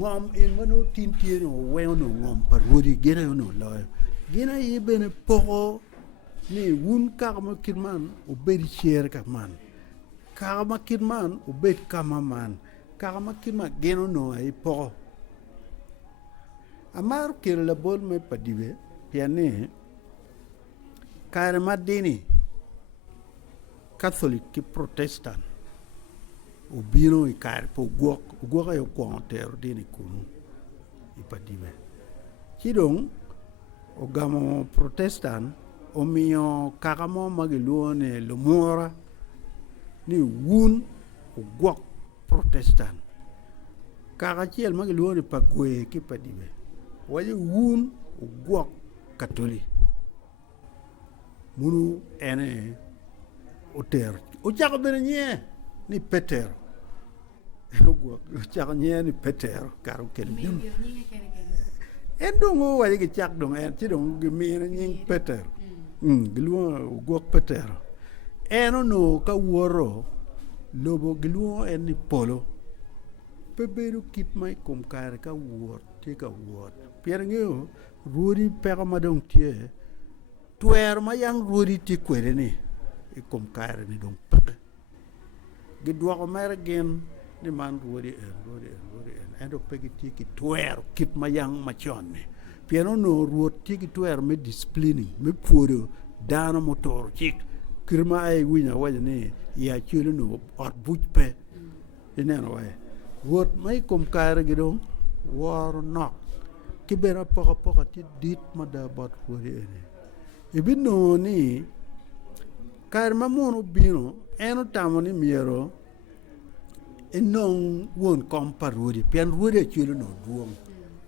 ngom in mano tin tie no weo no ngom parodi gina no lo gina ibene poko ni wun kama kirman obedi chier kaman kama kirman obed kama man kama kirman gino no ai poko amar kir la bol me padibe piane kare madini Catholic ki Protestant ubino i kare po guok ayo kwantero dini kunu ipadibe chidong ogamo Protestant omio kakamo magiluone lumora ni wun uguok Protestant kaka chiel magiluone pagwe ki padibe wali wun uguok Catholic munu ene oter ochako bene nye ni Peter ochako nye ni Peter karo kel jum en dongo wali ki chak dong en ti dong gimina nying Peter giluo uguok Peter eno no ka wuoro lobo giluo en ni polo peberu kit mai kum kare ka wuot ti ka wuot pier ngeo ruodi peka madong tie tuer ma yang ruodi ti kwere ni kum kare ni dong peke giduoko mere gen ni man ruodi en endo pegi ti ki tuer kit ma yang machon ni piano no ruot ti ki tuer me disciplining me puodo dano motor chik kirma ai winya waje ni ya chulo no ot buchpe ineno wae ruot mai kum kare gidong war nok kibera poka ti dit mada bot ruodi ene ibino ni kar mamono bino eno tamo ni miero enong won komparudi pian ruodi chulo no duong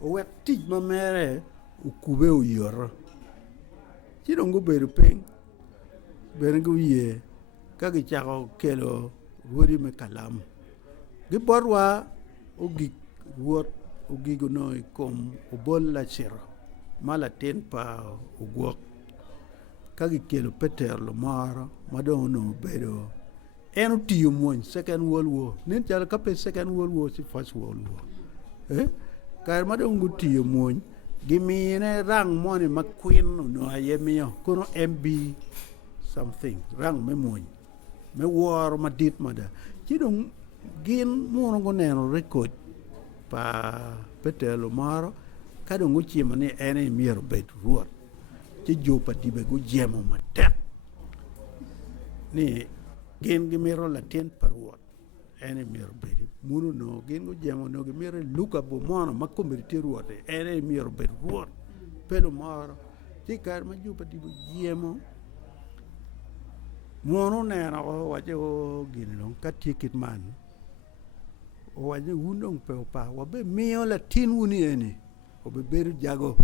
o wek tij ma mere ukube o yor chidongo beru peng beru ye kagi chako kelo ruodi me kalam giborwa ogik ruot ogigo no ikom obol la chero mala ten pa uguok kagi kelo Peter lo maro madong no bedo eno tiyo muony second world war nen chala kape second world war si first world war kar madong go tiyo muony gimine rang moni makwin no ayemiyo kono MB something rang me muony me war madit mada chidong gin mono go neno record pa Peter lo maro kadong go chiema ni ene miero bet ruot ci jopa dibe go jemo matek ni gen gimero la ten parwot ene miro bedi munu no gen go jemo no gimero luka bo mono makomeri ti ruote ene miro bed ruot pelo maro ti kar ma jopa dibe jemo mono nena o waje o gini no katikit man o waje wundong pe pa wabe mio la tin wuni ene obe beru jago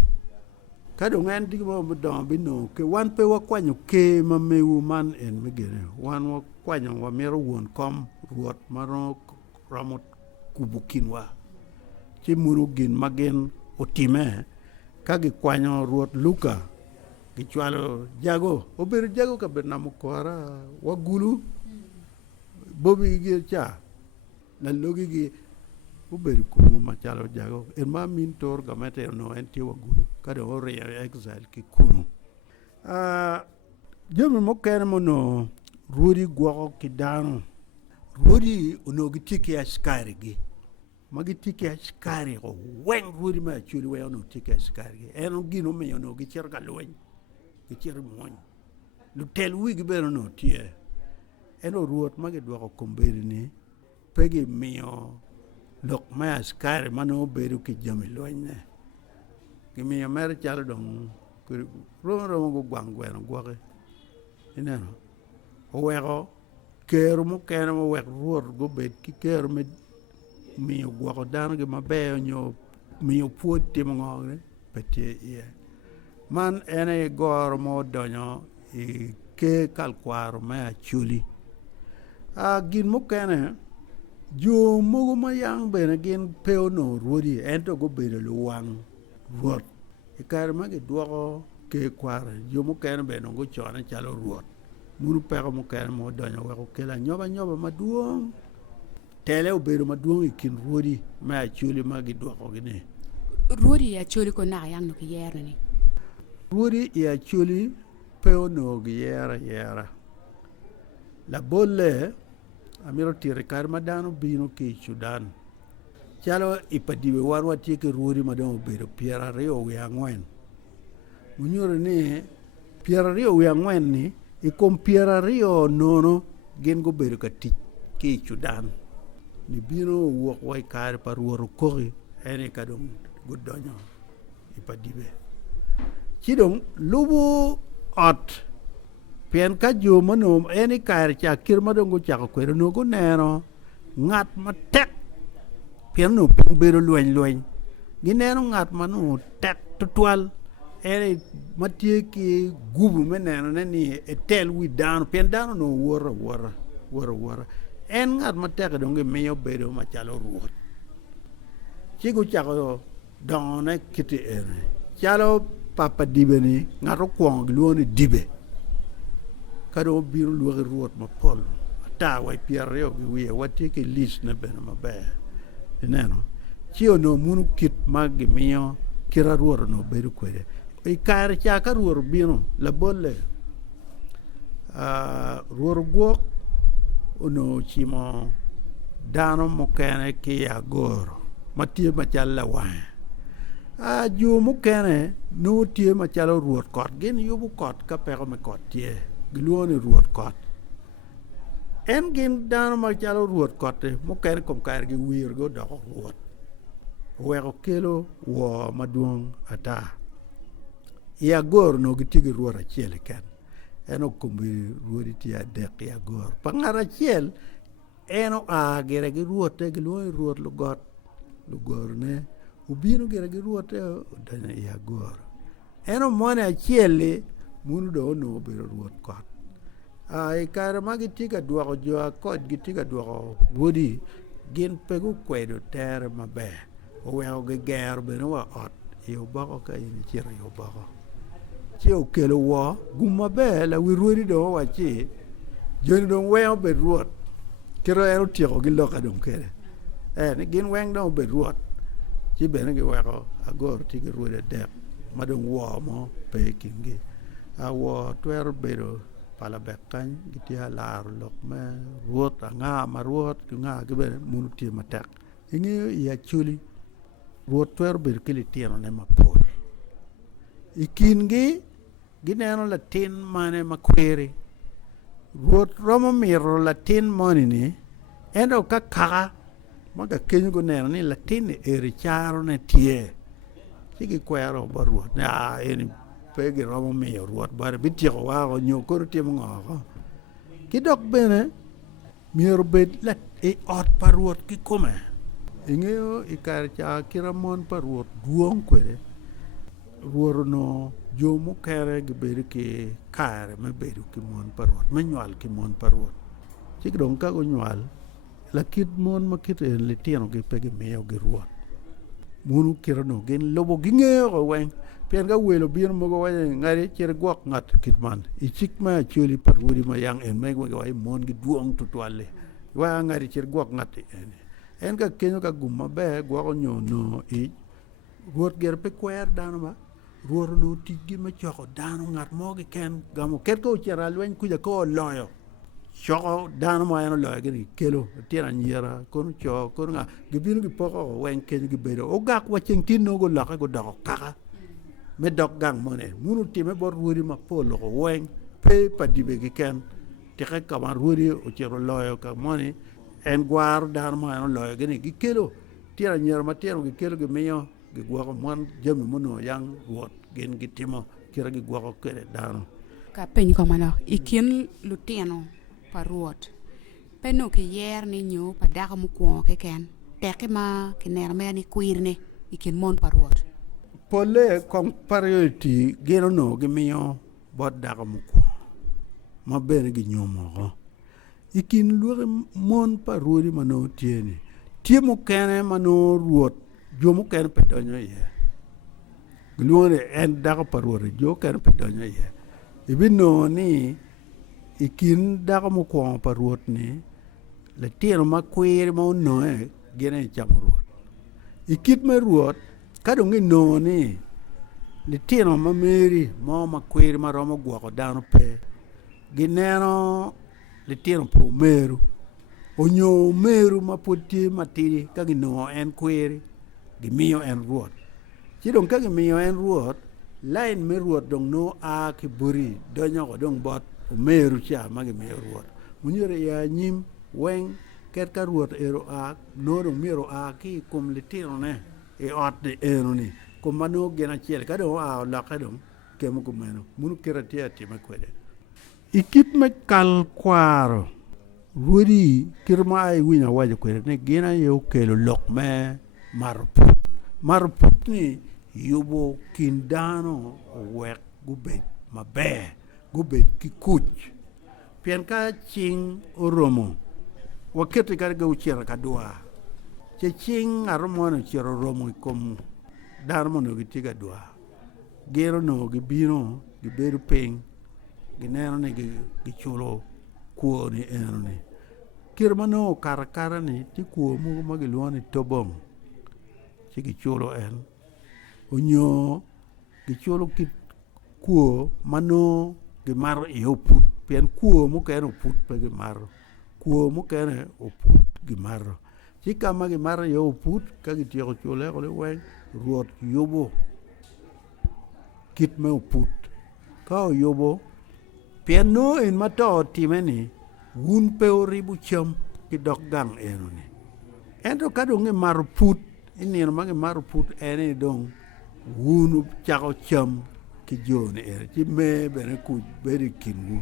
kado ngan dig mo don bino ke wan pe wakwanyo ke mameu man en megene wan wakwanyo wa mero won kom ruot maro ramot kubukinwa ti muru gin magen otime kagi kwanyo ruot Luka gichwalo jago ober jago ka benamo kora wagulu bobi gi cha la logi gi uber kumu machalo jago en ma min tor gamete no en ti wagulu kada ore exile ki kunu jemi mo kene mo no ruodi gwoko ki dano ruodi ono gitiki askari gi magitiki askari ko wen ruodi ma chuli we ono tiki askari gi eno gino me ono gicher galwen gicher mon lutel wi gibero no tie eno ruot magi dwoko komberi ni pegi mio lok ma askari mano beru ki jami loine kimi amer chalo dong romo go gwangweno gwoke ineno o weko kero mo kene mo wek ruor go bet ki kero me miyo gwoko dano gi mabeyo nyo miyo puot timo ngogre petie iye man ene goro mo donyo i ke kalkwaro me achuli gin mo kene jo mogo ma yang bene gin peo no ruodi ento go bedo lo wang ruot ikare magi duoko ke kware jo mo kene bene go chone chalo ruot muru peko mo kene mo donyo weko kela nyoba maduong tele obedo maduong' i kin ruodhi ma acholi ma gidwoko gini. Ruodhi acholi ko na yang no ki yer ni. Ruodhi i acholi peo no gi yera. La bolle amiro tire kar madano bino ki Sudan. Chalo ipadiwe warwa tieke ruodhi madong obedo 24 Munyoro ni 24 ni ikom 29 gin gobedo ka tich ki Sudan. Ni bino wuok wai kar par ruoro kogi ene kadong gudonyo ipadiwe. Chidong lubu ot pien ka jo manom ene kar cha kir madong go chako kwero no go neno ngat matek pien no ping bedo lweny gineno ngat manu tek tutwal ene matie ki gubu meneno ni etel wi dano pien dano no wora en ngat matek dong miyo bedo machalo ruoth chigo chako done kiti ene chalo papa dibe ni ngato kwong luoni dibe kado biro luogi ruoth mapol ata wai piero gi wiye watie ki list ne bene maber ineno chio no munu kit mag gimiyo kira ruoro no bedo kwede i kare chaka ruoro bino la bolle ruoro guok ono chimo dano mokene ki agoro matie machal la wang ju mokene no tie machalo ruoth kot gin yubu kot ka peko me kot tie giluoni ruoth kot en gin dano machalo ruoth kot mokene kom kar gi wir go doko ruoth weko kelo wo maduong' ata i agor no gitigi ruoth achiel ken en okombi ruodhi ti adek i agor pa ng'at achiel en oa gire gi ruoth giluoni ruoth lugor ne ubino gire gi ruoth odonyo i agor en omone achiel munu do no obedo ruoth kot i kare ma gitiga dwoko jo akod gitiga dwoko ruodhi gin pego kwedo tere maber oweko gi gero bene wa ot i oboko ka in ichiro i oboko chi okelo wo gum maber la wi ruodhi do wachi joni dong weyo bed ruoth kiro en otieko gi loka dong kede ni gin weng dong bed ruoth chi bene giweko agor ti gi ruodhi adek madong wo mo pe kingi wo twero bedo palabek kany gitia laro lok me ruoth ang'a ma ruoth ng'a gibe munu tie matek ing'eyo i acholi ruoth twero bedo kili tieno ne mapol ikingi gineno latin mane makweri ruoth romo miro latin moni ni endo kaka maga kenyo go neno ni latin ni eri charo ne tie sigi kwero ba ruoth eni pegi romo miyo ruoth bare bitieko wako nyo koro timo ng'oko kidok bene miro bed i ot pa ruoth kikume ing'eyo i kar cha kira mon pa ruoth duong' kwede ruoro no jo mokere gibedo ki kare me bedo ki mon pa ruoth me nywal ki mon pa ruoth chik dong ka go nywal la kit mon ma kit en litieno gi pegi miyo gi ruoth munu kira no gin lobo ging'eyo go weng pien ga welo biro mogo wae ngari chere gwok ngat kit man i chik ma choli pa ruodhi ma yang en me go wae mon gi duong' tutwale wa ngari chere gwok ngat en ka kenyo ka gum maber gwoko nyo no i ruoth ger pe kwer dano ma ruoro no tigi ma choko dano ngat mo gi ken gamo ket ko chera lweny kuja ko loyo choko dano ma en loyo gi kelo tira nyira kono cho kono nga gibino gi poko wen ken gi bedo o gak wacheng tin no go laka go doko kaka me dok gang mone munu time bor ruodhi ma polo ko wen pe padibe gi ken tike kama ruodhi o chero loyo ka mone en gwar dano ma en loyo gi kelo tira nyira ma tira gi kelo gi miyo gi gwako mon jami mono yang ruoth gin gi timo kira gi gwako kede dano ka peny komano ikin lutieno pa ruoth peno ki yer ni nyo pa dako mukwongo keken teke ma kinero me ni kwirne ikin mon pa ruoth pole kong priority gino no gimiyo bot dako mukwongo ma bene gi nyomoko ikin luore mon pa ruodhi mano tieni tie mokene mano ruoth jo mokene pe donyo ye gluone en dako pa ruoth jo kene pe donyo ye ibino ni ikin dako mokwongo pa ruoth ni Latino ma kwir ma unoe gine chamo ruoth. Ikit me ruoth kadong ino ni litino ma meri mo ma kwir ma romo gwoko dano pe gineno litino po meru onyo meru ma puti matidi ka gino en kwir gimiyo en ruoth. Chidong ka gimiyo en ruoth lain me ruoth dong no a ki buri donyo ko dong bot meru cha ma gimiyo ruoth. Munyere ya nyim weng ket ka ruoth ero a no dong miro a ki kum litino ne e ot de ero ni kum mano gena chiel ka dong a laka dong kemo kumeno munu kira tia tima kwede. Ikit me kal kwaro ruodi kirma ai winya waje kwede ne gina yo kelo lok me maruput ni yubo kindano wek gubet mabe gubet kikuch pien ka ching oromo waketi karga uchera kadua che ching aromono chero romo kom darmono gitiga dua gero no gibino giberu ping gineno ne gichulo kuo ni eno ni kirmano karakara ni ti kuo mu magiluoni tobong chi gichulo en onyo gichulo kit kuo mano gimaro ioput pien kuo mu keno put pe gimaro kuo mu kene oput gimaro chi kama gimaro yo oput ka gitieko chule ko le weng ruoth yobo kit me oput ka yobo pien no en mato timeni un pe oribu cham ki dok gang eno ni ento ka dong maro put inino ma maro put ene dong unu chako cham ki jone ere ti me bene ku beri kingu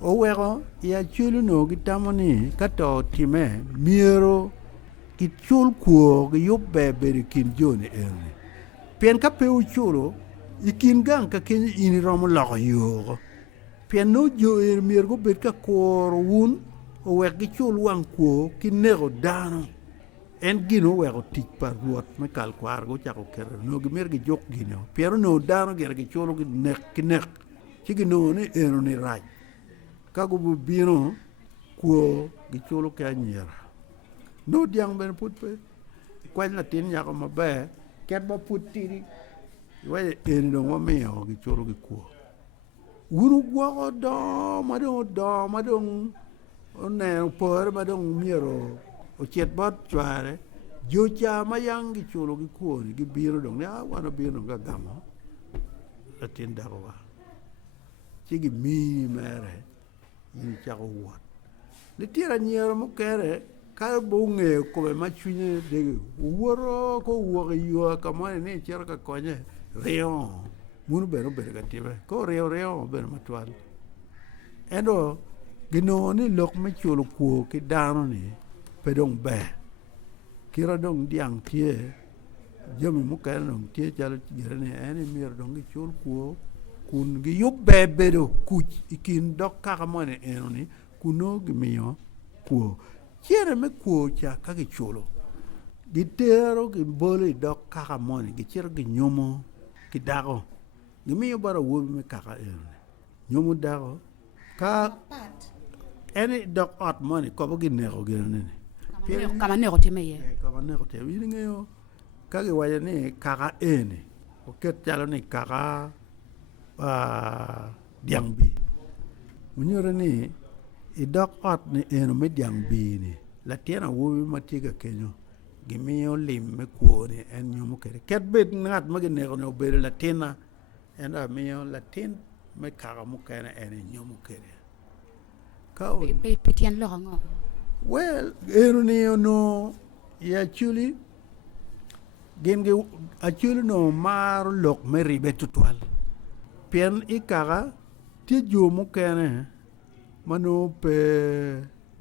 o wego ya chulu no gitamo ni kato time miero ki chul kuo gi yobbe beri kin jone ere pien ka pe uchulo ikin gang ka ken ini romo loko yogo pien no jo er mier go bet ka koro un o weg gi chul wang kuo ki nego dano en gino wego tik par ruot me kal kwar go chako kere no gi mer gi jok gino piero no dano ger gi chulo gi nek ki nek chi gino ni eno ni raj ka go bino kuo gi chulo ke anyera no diang ben put pe kwen la tin yako mabe ket ba put tiri we en do mo meo gi chulo gi kuo uru gwa do madong one por madong miero o chet bot chware jo cha mayang gi chulo gi kuo gi biro dong ya wana biro ga gamo la tin dawa chi gi mi mere in chako wat le tira nyero mo kere ka bonge ko ma chunye de woro ko wo yo ka ma ne chera ka konye reo munu bero ga tibe ko reo bero matwal endo gino ni lok me chulo kuo ki dano ni pedong be kira dong diang tie jomi mo kere dong tie chalo gere ne ene mir dong gi chul kuo kun gi yubbe bedo kuch ikin dok kaka mone eno ni kuno gi miyo kuo chiere me kuo cha ka gi chulo gi tero gi bole dok kaka mone gi chiero gi nyomo ki dago gi miyo bara wobi me kaka eno ni nyomo dago ka ene dok ot mone ko gi nego gere ne kama nego time ye kama nego time yini ngeyo ka gi waje ni kaka ene o ket chalo ni kaka diang bi munyore ni i dok ot ni eno me diang bi ni la tiena wobi matiga kenyo gimiyo lim me kuo ni en nyomo kere ket bet ngat ma gi nego no bere la tina en a miyo la tin me kaka mo kene en nyomo kere ka petien lo ngo well eno ni no ya chuli gengi achuli no mar lok me ribe tutwal pien ikara ti jumu kene mano pe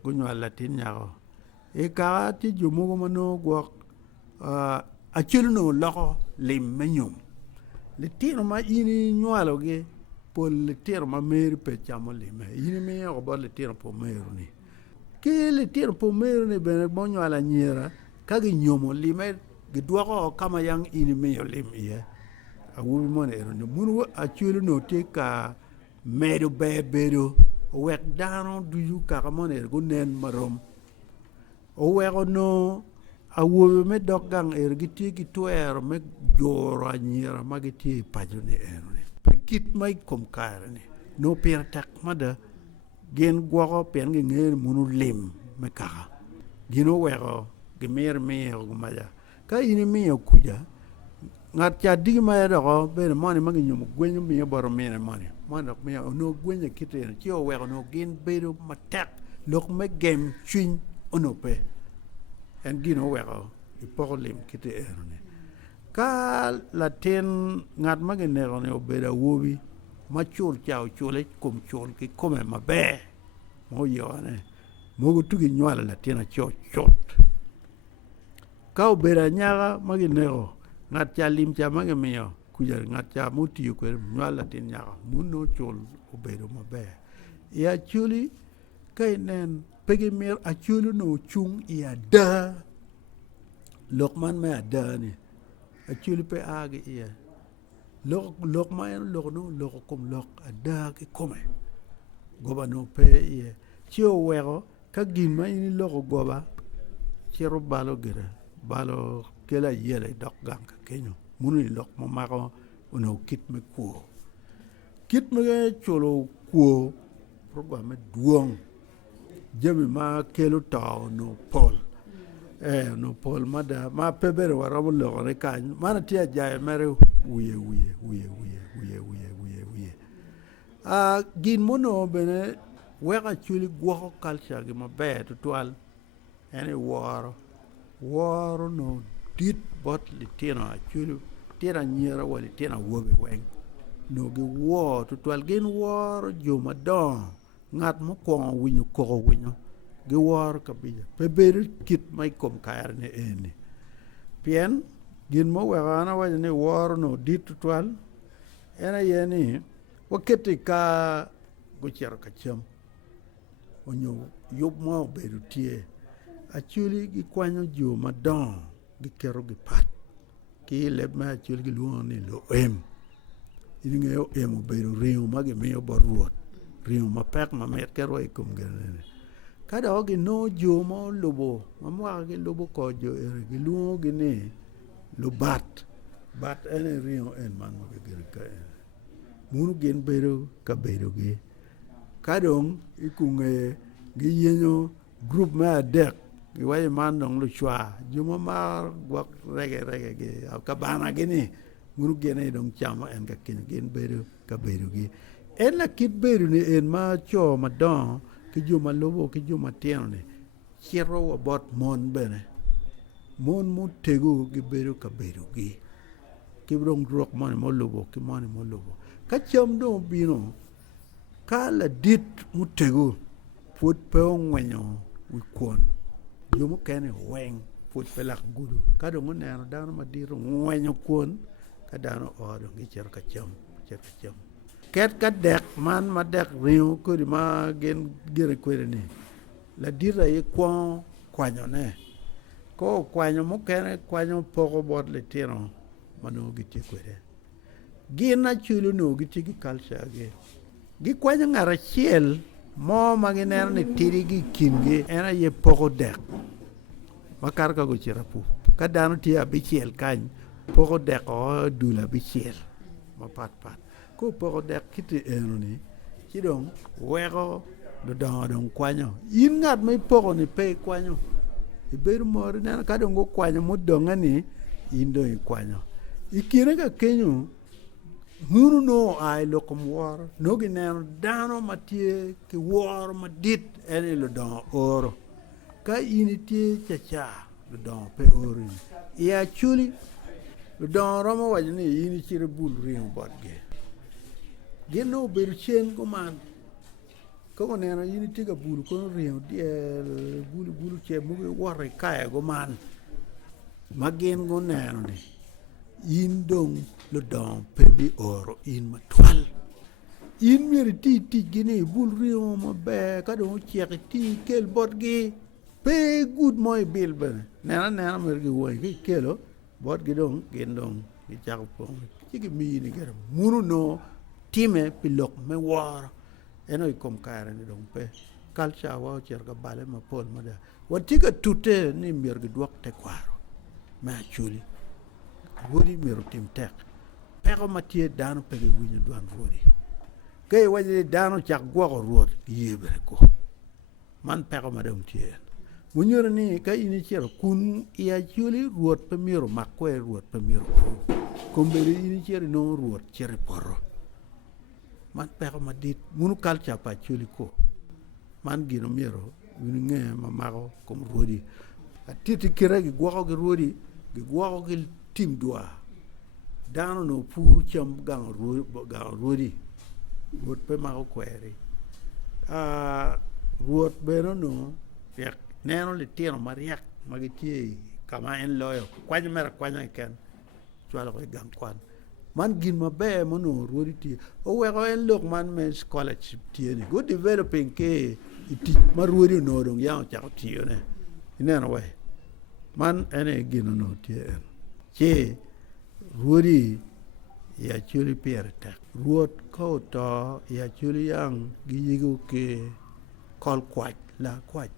gunyo latin nyao ikara ti jumu mano gwak achil no loko lim menyum le tiro ma ini nyalo ge pol le tiro ma mer pe chamo lim ini me o ba le tiro po meru ni ke le tiro po meru ni bene bonyo ala nyera ka gi nyomo lime gi duoko kama yang ini me yo lim ie awubi mon ero no munu achulu no te ka medo bebedo wek dano du yu ka mon ero nen marom o weko no awuobe me dok gang giti gi tuero me joro anyira ma giti pajo ni eno ni kit mai kom kare ni no pir tak mada gen gwoko pen gi ng'er munu lim me kaka gino weko gimir miyo gumaja ka ini miyo kuja ngat cha digi ma doko bene moni magi nyumo gwenyo miyo boro mine moni dok miyo no gwenyo kitene chi o weko no gin bedo matek lok me gem chuny ono pe en gino weko ipoko lim kiti eno ni ka latin ngat magi nego ni obeda wobi ma chul chao chule kum chul ki kome mabe mo yone mo tugi nywala latin a chot ka obeda nyaga magi nego ngat cha lim cha magi miyo kuja ngat cha muti ko nywala latin nyaga muno chul obedo mabe ya chuli kay nen pegi mir a chulu no chung ya da lokman me ada ni a chulu pe agi ya lok ma en lok no lok kom lok ada ki kome goba no pe ye chio wero ka gima ini lok goba chiro balo gira balo kela yele dok gang ka kenyo munu lok ma mako ono kit me cholo kuo program me duong jemi ma kelo taw no pol no pol mada ma pebere warabo lo re kan mana tia jaye mere wiye gin mono bene weka chuli gwoko culture gi mabe to twal ene woro no dit bot litina chuli tira nyera wali tina wobe weng no gi wo to twal gin woro juma don ngat mo ko winyo ko winyo gi wor ka bija pebere kit mai kom kaer ne eni pien gin mo wega na wa ne wor no dit twal ena yeni wakati ka gochero ka cham onyo yob mo beru tie achuli gi kwanyo jo madon gi kero gi pat ki leb ma achuli gi luo ni lo ini ngeo beru ringo magi miyo boruot ringo mapek mamet kero ikum gene kada ogi no jo mo lobo mamwa gi lobo ko jo ere gi luo gi ni lo bat ene ringo en man mo gi ka munu gen beru ka beru gi kadong ikunge gi yenyo group ma dek gi way man dong lu chwa juma mar gwak rege gi ka bana gi ni munu gene dong chama en ka kin gen beru ka beru gi en la kit beru ni en ma cho ma don ki juma lobo ki juma tieno ni chiro wa bot mon bene mon mu tego gi beru ka beru gi ki brong drok mon mo lobo ki mon mo lobo ka cham do bino ka la dit mu tego put pe ngwenyo wi kon jumu kene weng put pe lak gudu ka do ngone na dano ma diro ngwenyo kon ka dano odo ngi cher ka cham ket ka dek man ma dek riu ko di ma gen gere kwere ni la dira ye kwa kwanyo ne ko kwanyo mo kene kwanyo poko bot le tino mano giti kwere gina chulu no giti gi culture gi kwanyo ngara chiel mo maginer ni tiri gi kinge ena ye poko dek makar ka go chirapu ka dano ti abichiel kany poko dek o dula bichiel ma pat ko poko dek kiti eno ni chidong weko do don kwanyo in ngat mai poko ni pe kwanyo iberu mori na ka dongo kwanyo mo donga ni indo i kwanyo ikire ka kenyo hunu no ai lokom war no gineno dano matie ki war madit ene lo don oro ka initi chacha lo don pe oro ya chuli lo don romo wajni ini chire bul ring bodge geno beru chen ko man ko neno ini tiga bulu ko ring diel bulu che mu warre kaya go man magen go neno ni indong lo don pebi oro in matwal in miri ti gini bul ring mo be ka do cheki ti kel bodge pe good moy bil ben nena mer gi woy gi kelo bodge dong gendong gi jakpo ci mi ni gere munu no time pilok me war eno ikom kare ni dong pe culture wa cher ka bale ma pol ma da watika tute ni mir gi dwok te kwaro ma chuli wodi miro tim tek pero ma tie dano pe gi winyo dwan wodi kay waje dano chak gwo ruot yebre ko man pero ma dong tie munyoro ni ka ini cher kun ya chuli ruot pe miro makwe ruot pe miro kombere ini cher no ruot cher poro man pero ma dit munu culture pa chuli ko man gino miro wini nge ma mago kom ruodi atiti kira gi gwo gi tim dua dano no pur cham gang ruodi ruot pe mago kweri ruot beno no yak neno le tieno mariak magiti kama en loyo kwany mera kwanya ken chwalo ko gang kwan man gin mabe mono ruodi ti o wego en lok man men scholarship tieni go developing ke iti maruodi no dong yang chako tione ineno we man ene gino no tien che ruodi ya chuli pierta ruot ko to ya chuli yang giyigo ke kol kwach la kwach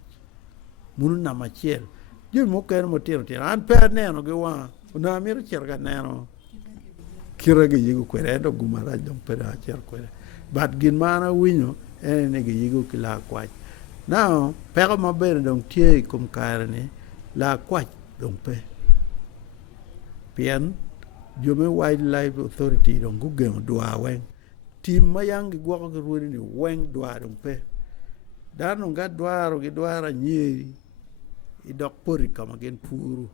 munu na machiel jil mo ken mo tiro an per neno ge wa na mir cherga neno kira ge yigo kwere do gumara dong per a cher kwere bat gin mana winyo ene ge yigo ke la kwach now pero maber dong tie kum karne la kwach dong pe pian Jome Wildlife Authority dong gugem dua weng tim mayang gi gwo ko ruodi ni weng dua dong pe dano ga dwaro gi dwara nyeri i dok pori kama gen puru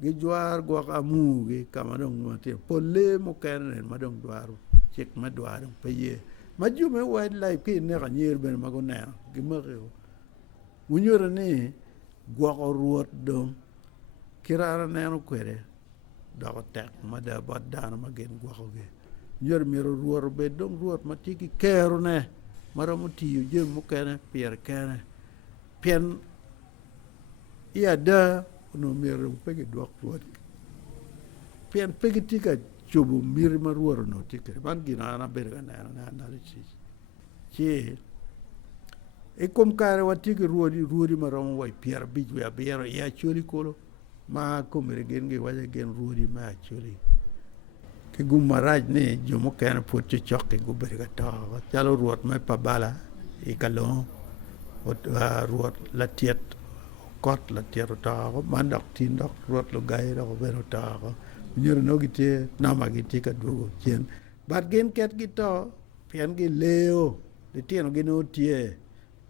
gi dwar gwo amu gi kama dong mate polle mo kerne ma dong dwaro chek ma dwaro pe ye ma Jome Wildlife ki ne ga nyer ben ma go ne gi ma go munyora ni gwo ko ruot dong kirara neno kwere doko tek ma da bot dana ma gen gwako ge nyor miro ruor be dong ruot ma tiki kero ne maro mo tiyo jem mo kene pier kene pien iya da no miro pegi dok ruot pien pegi tika chubu mir ma ruor no tika ban gina na berga na analysis che e kom kare watiki ruodi maro mo wai pier biju ya biero ya choli kolo ma komere gen ge waje gen ruodi ma chuli ke gum maraj ne jomo kan put chok ke go berga ta chalo ruot ma pabala e kalon ruot la tiet kot la tiet ta man dok tin dok ruot lo gai ro bero ta nyer no gite na ma gite ka dugo chen bat gen ket gito pian ge leo de tieno ge no tie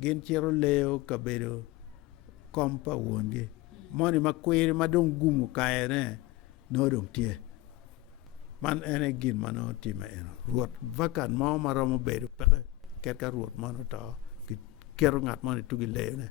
gen chero leo ka bero kompa wonge moni makwiri madong gumu kaere no dong tie man ene gin mano time eno ruot vakan mo maromo bedo peke ket ka ruot mano to kero ngat moni tugi lene